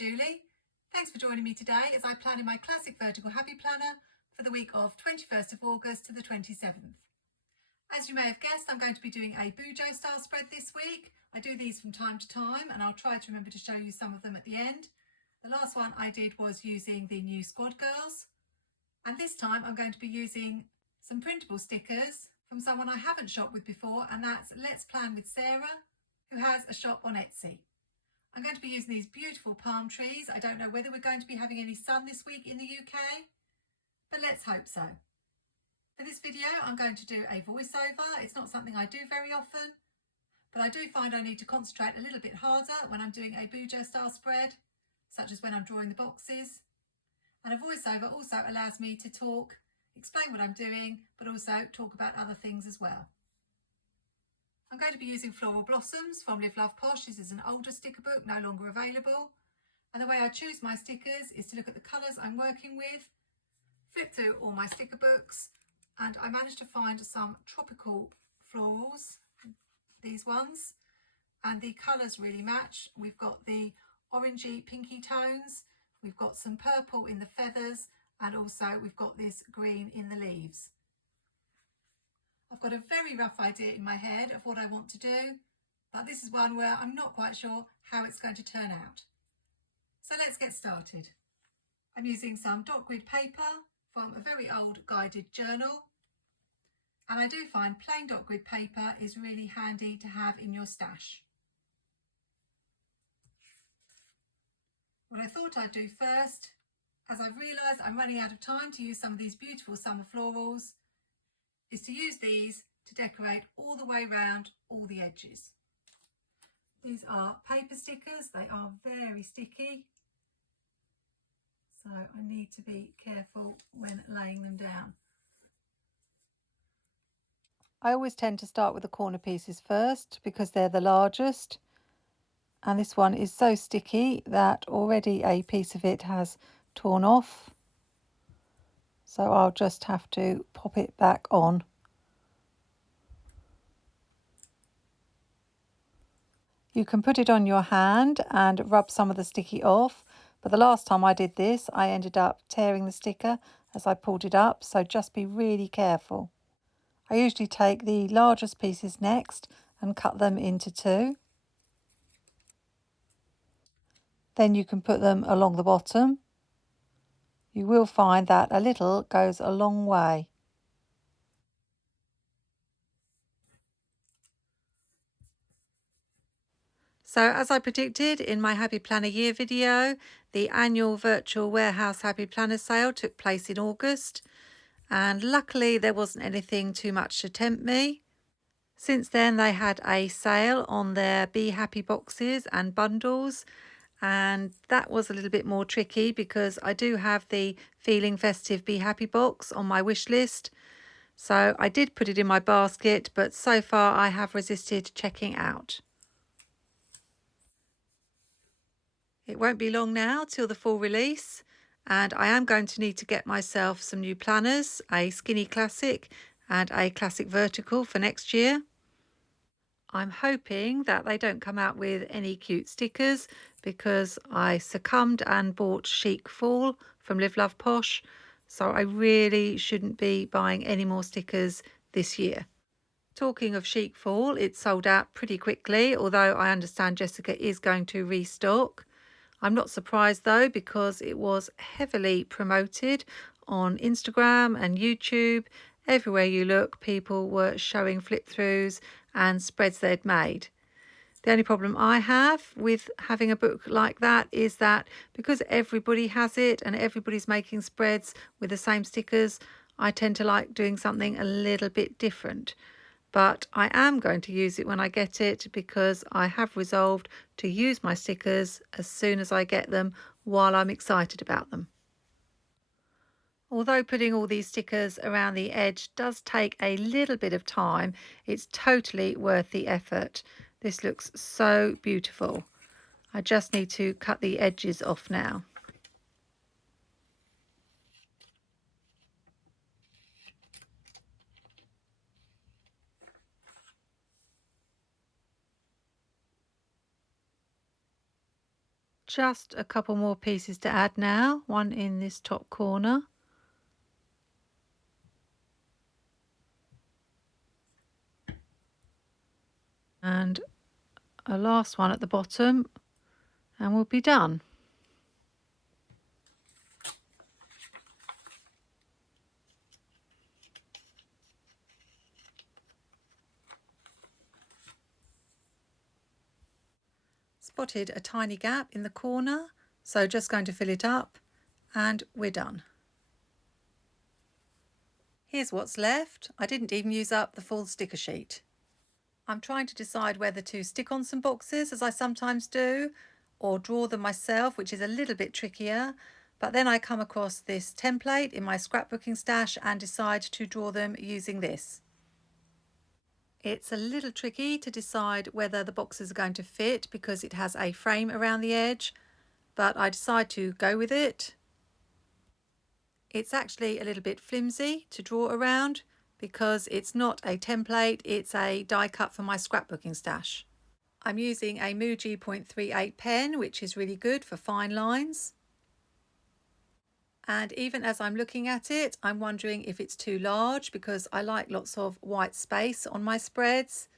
Julie. Thanks for joining me today as I plan in my classic vertical happy planner for the week of 21st of August to the 27th. As you may have guessed, I'm going to be doing a Bujo Style Spread this week. I do these from time to time and I'll try to remember to show you some of them at the end. The last one I did was using the new Squad Girls, and this time I'm going to be using some printable stickers from someone I haven't shopped with before, and that's Let's Plan with Sarah, who has a shop on Etsy. I'm going to be using these beautiful palm trees. I don't know whether we're going to be having any sun this week in the UK, but let's hope so. For this video, I'm going to do a voiceover. It's not something I do very often, but I do find I need to concentrate a little bit harder when I'm doing a Bujo style spread, such as when I'm drawing the boxes. And a voiceover also allows me to talk, explain what I'm doing, but also talk about other things as well. I'm going to be using Floral Blossoms from liveloveposh. This is an older sticker book, no longer available. And the way I choose my stickers is to look at the colours I'm working with, flip through all my sticker books, and I managed to find some tropical florals, these ones, and the colours really match. We've got the orangey pinky tones, we've got some purple in the feathers, and also we've got this green in the leaves. I've got a very rough idea in my head of what I want to do, but this is one where I'm not quite sure how it's going to turn out. So let's get started. I'm using some dot grid paper from a very old guided journal, and I do find plain dot grid paper is really handy to have in your stash. What I thought I'd do first, as I've realised I'm running out of time to use some of these beautiful summer florals, is to use these to decorate all the way around all the edges. These are paper stickers. They are very sticky, so I need to be careful when laying them down. I always tend to start with the corner pieces first because they're the largest, and this one is so sticky that already a piece of it has torn off. So I'll just have to pop it back on. You can put it on your hand and rub some of the sticky off, but the last time I did this I ended up tearing the sticker as I pulled it up, so just be really careful. I usually take the largest pieces next and cut them into two. Then you can put them along the bottom. You will find that a little goes a long way. So as I predicted in my Happy Planner Year video, the annual virtual warehouse Happy Planner sale took place in August, and luckily there wasn't anything too much to tempt me. Since then they had a sale on their Be Happy boxes and bundles, and that was a little bit more tricky because I do have the Feeling Festive Be Happy box on my wish list. So I did put it in my basket, but so far I have resisted checking out. It won't be long now till the full release, and I am going to need to get myself some new planners, a skinny classic and a classic vertical for next year. I'm hoping that they don't come out with any cute stickers because I succumbed and bought Chic Fall from liveloveposh, so I really shouldn't be buying any more stickers this year. Talking of Chic Fall, it sold out pretty quickly, although I understand Jessica is going to restock. I'm not surprised though, because it was heavily promoted on Instagram and YouTube. Everywhere you look, people were showing flip throughs and spreads they'd made. The only problem I have with having a book like that is that because everybody has it and everybody's making spreads with the same stickers, I tend to like doing something a little bit different. But I am going to use it when I get it because I have resolved to use my stickers as soon as I get them while I'm excited about them. Although putting all these stickers around the edge does take a little bit of time, it's totally worth the effort. This looks so beautiful. I just need to cut the edges off now. Just a couple more pieces to add now, one in this top corner. And a last one at the bottom, and we'll be done. Spotted a tiny gap in the corner, so just going to fill it up and we're done. Here's what's left. I didn't even use up the full sticker sheet. I'm trying to decide whether to stick on some boxes, as I sometimes do, or draw them myself, which is a little bit trickier. But then I come across this template in my scrapbooking stash and decide to draw them using this. It's a little tricky to decide whether the boxes are going to fit because it has a frame around the edge, but I decide to go with it. It's actually a little bit flimsy to draw around because it's not a template, it's a die cut for my scrapbooking stash. I'm using a Muji 0.38 pen, which is really good for fine lines. And even as I'm looking at it, I'm wondering if it's too large because I like lots of white space on my spreads,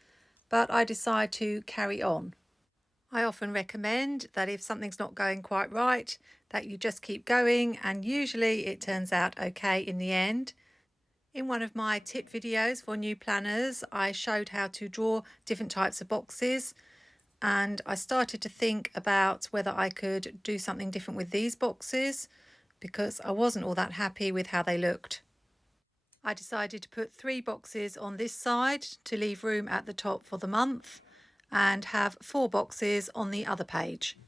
but I decide to carry on. I often recommend that if something's not going quite right, that you just keep going, and usually it turns out okay in the end. In one of my tip videos for new planners, I showed how to draw different types of boxes, and I started to think about whether I could do something different with these boxes because I wasn't all that happy with how they looked. I decided to put 3 boxes on this side to leave room at the top for the month and have 4 boxes on the other page.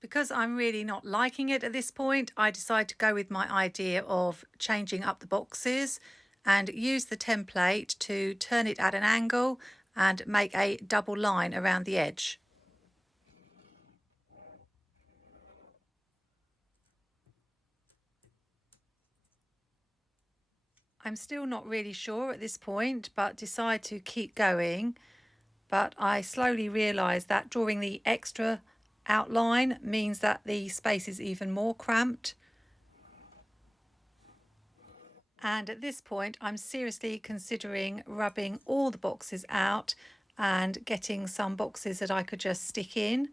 Because I'm really not liking it at this point, I decide to go with my idea of changing up the boxes and use the template to turn it at an angle and make a double line around the edge. I'm still not really sure at this point, but decide to keep going. But I slowly realise that drawing the extra outline means that the space is even more cramped. And at this point, I'm seriously considering rubbing all the boxes out and getting some boxes that I could just stick in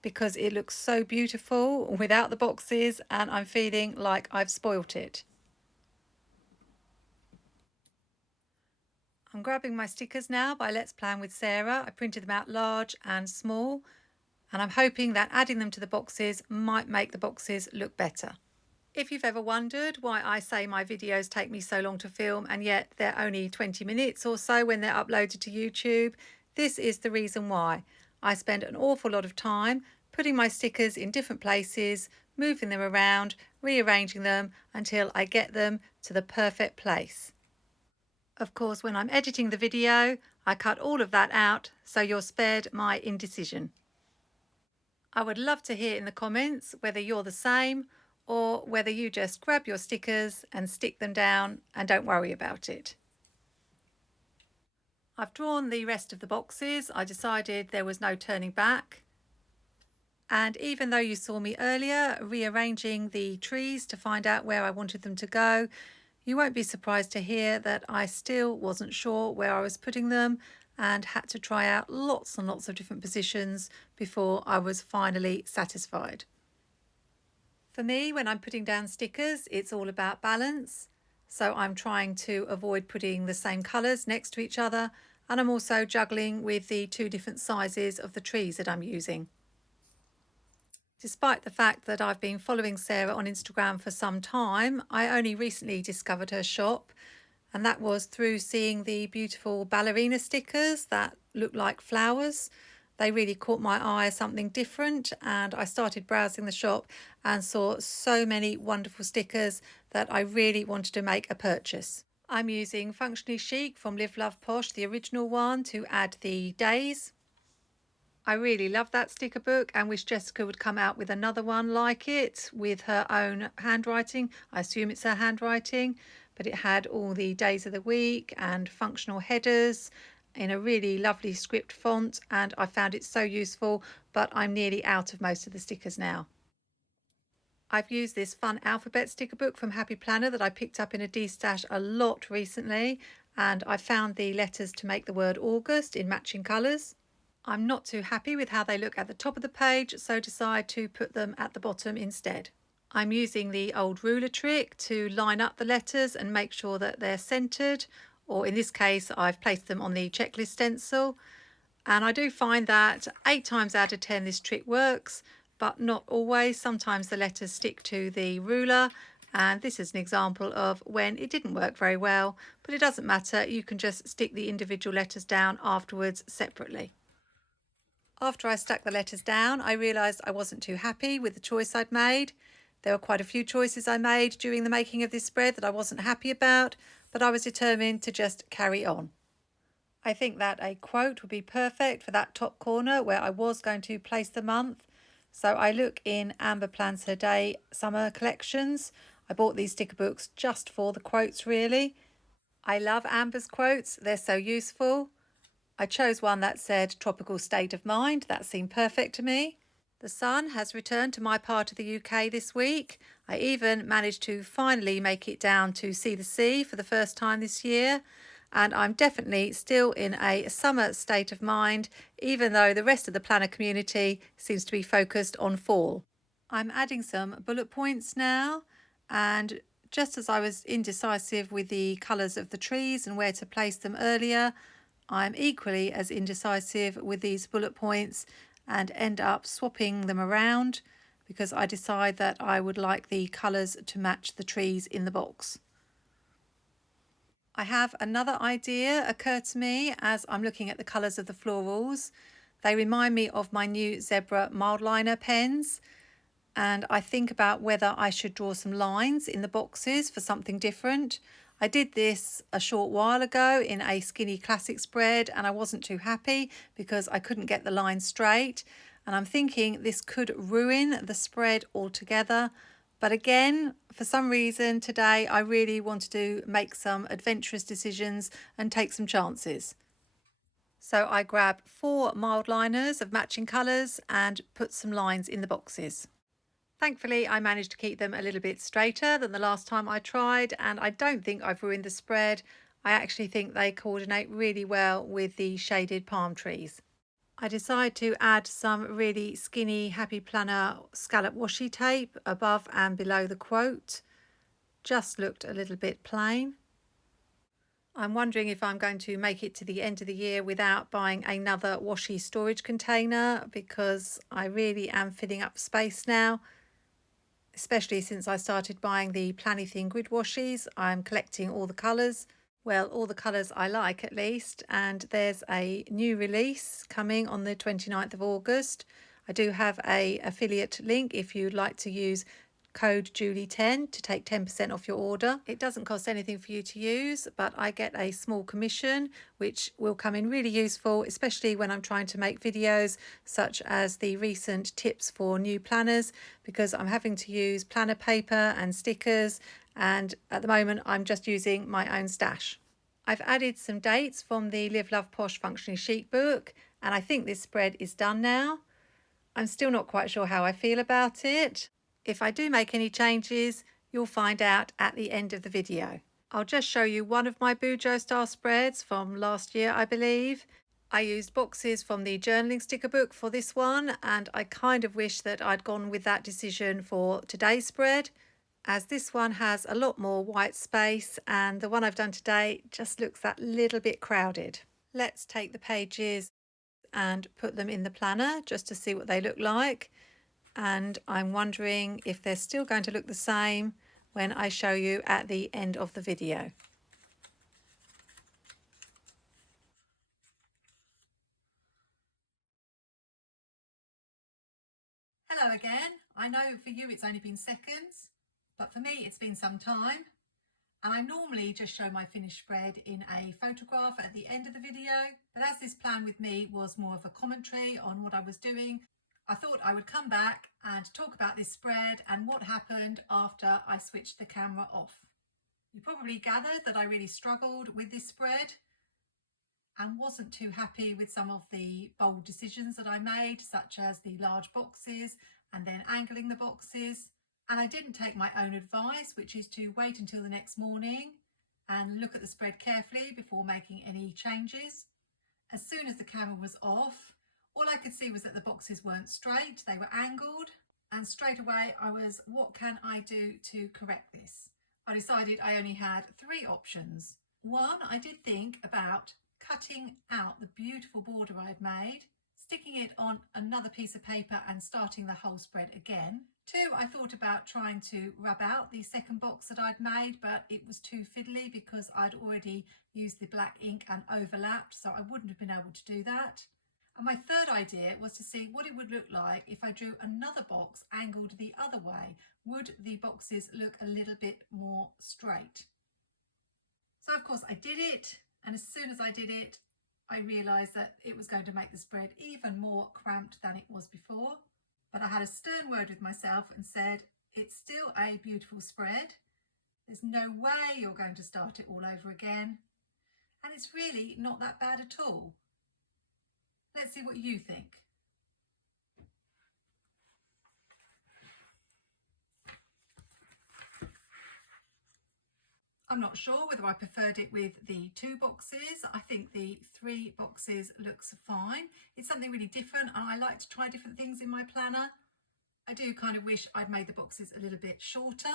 because it looks so beautiful without the boxes and I'm feeling like I've spoilt it. I'm grabbing my stickers now by Let's Plan with Sarah. I printed them out large and small, and I'm hoping that adding them to the boxes might make the boxes look better. If you've ever wondered why I say my videos take me so long to film and yet they're only 20 minutes or so when they're uploaded to YouTube, this is the reason why. I spend an awful lot of time putting my stickers in different places, moving them around, rearranging them until I get them to the perfect place. Of course, when I'm editing the video, I cut all of that out, so you're spared my indecision. I would love to hear in the comments whether you're the same or whether you just grab your stickers and stick them down and don't worry about it. I've drawn the rest of the boxes. I decided there was no turning back. And even though you saw me earlier rearranging the trees to find out where I wanted them to go, you won't be surprised to hear that I still wasn't sure where I was putting them and had to try out lots and lots of different positions before I was finally satisfied. For me, when I'm putting down stickers, it's all about balance. So I'm trying to avoid putting the same colours next to each other, and I'm also juggling with the 2 different sizes of the trees that I'm using. Despite the fact that I've been following Sarah on Instagram for some time, I only recently discovered her shop, and that was through seeing the beautiful ballerina stickers that look like flowers. They really caught my eye as something different, and I started browsing the shop and saw so many wonderful stickers that I really wanted to make a purchase. I'm using Functionally Chic from liveloveposh, the original one, to add the days. I really love that sticker book and wish Jessica would come out with another one like it with her own handwriting. I assume it's her handwriting, but it had all the days of the week and functional headers in a really lovely script font, and I found it so useful, but I'm nearly out of most of the stickers now. I've used this fun alphabet sticker book from Happy Planner that I picked up in a D-stash a lot recently, and I found the letters to make the word August in matching colours. I'm not too happy with how they look at the top of the page, so decide to put them at the bottom instead. I'm using the old ruler trick to line up the letters and make sure that they're centred, or in this case I've placed them on the checklist stencil, and I do find that 8 times out of 10 this trick works, but not always. Sometimes the letters stick to the ruler, and this is an example of when it didn't work very well, but it doesn't matter, you can just stick the individual letters down afterwards separately. After I stuck the letters down, I realised I wasn't too happy with the choice I'd made. There were quite a few choices I made during the making of this spread that I wasn't happy about, but I was determined to just carry on. I think that a quote would be perfect for that top corner where I was going to place the month. So I look in Amber Plans Her Day summer collections. I bought these sticker books just for the quotes really. I love Amber's quotes, they're so useful. I chose one that said tropical state of mind, that seemed perfect to me. The sun has returned to my part of the UK this week. I even managed to finally make it down to see the sea for the first time this year. And I'm definitely still in a summer state of mind, even though the rest of the planner community seems to be focused on fall. I'm adding some bullet points now, and just as I was indecisive with the colours of the trees and where to place them earlier, I'm equally as indecisive with these bullet points and end up swapping them around because I decide that I would like the colours to match the trees in the box. I have another idea occur to me as I'm looking at the colours of the florals. They remind me of my new Zebra Mildliner pens, and I think about whether I should draw some lines in the boxes for something different. I did this a short while ago in a skinny classic spread and I wasn't too happy because I couldn't get the lines straight, and I'm thinking this could ruin the spread altogether. But again, for some reason today I really wanted to make some adventurous decisions and take some chances. So I grabbed 4 mild liners of matching colours and put some lines in the boxes. Thankfully, I managed to keep them a little bit straighter than the last time I tried, and I don't think I've ruined the spread. I actually think they coordinate really well with the shaded palm trees. I decided to add some really skinny Happy Planner scallop washi tape above and below the quote. Just looked a little bit plain. I'm wondering if I'm going to make it to the end of the year without buying another washi storage container, because I really am filling up space now, especially since I started buying the Planny grid washies. I'm collecting all the colours. Well, all the colours I like at least, and there's a new release coming on the 29th of August. I do have a affiliate link if you'd like to use code Julie10 to take 10% off your order. It doesn't cost anything for you to use, but I get a small commission which will come in really useful, especially when I'm trying to make videos such as the recent tips for new planners, because I'm having to use planner paper and stickers, and at the moment I'm just using my own stash. I've added some dates from the Live Love Posh Functionally Chic book, and I think this spread is done now. I'm still not quite sure how I feel about it. If I do make any changes, you'll find out at the end of the video. I'll just show you one of my Bujo Style Spreads from last year, I believe. I used boxes from the journaling sticker book for this one, and I kind of wish that I'd gone with that decision for today's spread, as this one has a lot more white space and the one I've done today just looks that little bit crowded. Let's take the pages and put them in the planner just to see what they look like, and I'm wondering if they're still going to look the same when I show you at the end of the video. Hello again. I know for you it's only been seconds, but for me it's been some time. And I normally just show my finished spread in a photograph at the end of the video, but as this plan with me was more of a commentary on what I was doing, I thought I would come back and talk about this spread and what happened after I switched the camera off. You probably gathered that I really struggled with this spread. and wasn't too happy with some of the bold decisions that I made, such as the large boxes and then angling the boxes. And I didn't take my own advice, which is to wait until the next morning and look at the spread carefully before making any changes. As soon as the camera was off, all I could see was that the boxes weren't straight, they were angled. And straight away I was, what can I do to correct this? I decided I only had 3 options. One, I did think about cutting out the beautiful border I'd made, sticking it on another piece of paper and starting the whole spread again. 2, I thought about trying to rub out the second box that I'd made, but it was too fiddly because I'd already used the black ink and overlapped, so I wouldn't have been able to do that. And my third idea was to see what it would look like if I drew another box angled the other way. Would the boxes look a little bit more straight? So of course I did it, and as soon as I did it, I realised that it was going to make the spread even more cramped than it was before. But I had a stern word with myself and said, it's still a beautiful spread. There's no way you're going to start it all over again. And it's really not that bad at all. Let's see what you think. I'm not sure whether I preferred it with the 2 boxes. I think the 3 boxes looks fine. It's something really different, and I like to try different things in my planner. I do kind of wish I'd made the boxes a little bit shorter.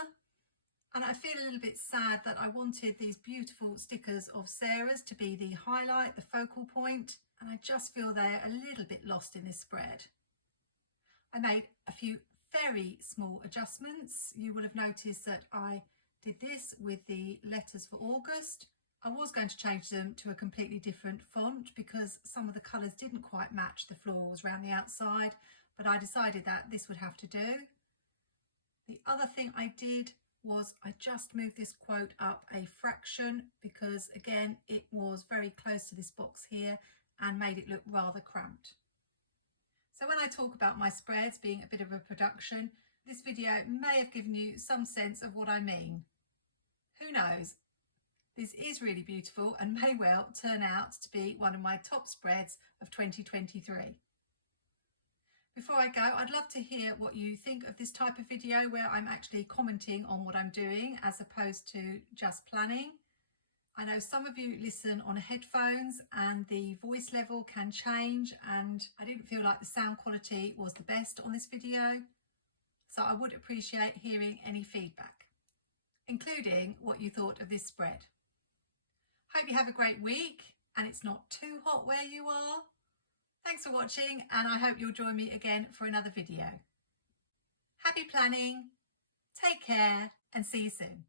And I feel a little bit sad that I wanted these beautiful stickers of Sarah's to be the highlight, the focal point, and I just feel they're a little bit lost in this spread. I made a few very small adjustments. You will have noticed that I did this with the letters for August. I was going to change them to a completely different font because some of the colours didn't quite match the florals around the outside, but I decided that this would have to do. The other thing I did was I just moved this quote up a fraction because again it was very close to this box here and made it look rather cramped. So when I talk about my spreads being a bit of a production, this video may have given you some sense of what I mean. Who knows? This is really beautiful and may well turn out to be one of my top spreads of 2023. Before I go, I'd love to hear what you think of this type of video where I'm actually commenting on what I'm doing as opposed to just planning. I know some of you listen on headphones and the voice level can change, and I didn't feel like the sound quality was the best on this video. So I would appreciate hearing any feedback, including what you thought of this spread. Hope you have a great week and it's not too hot where you are. Thanks for watching, and I hope you'll join me again for another video. Happy planning, take care, and see you soon.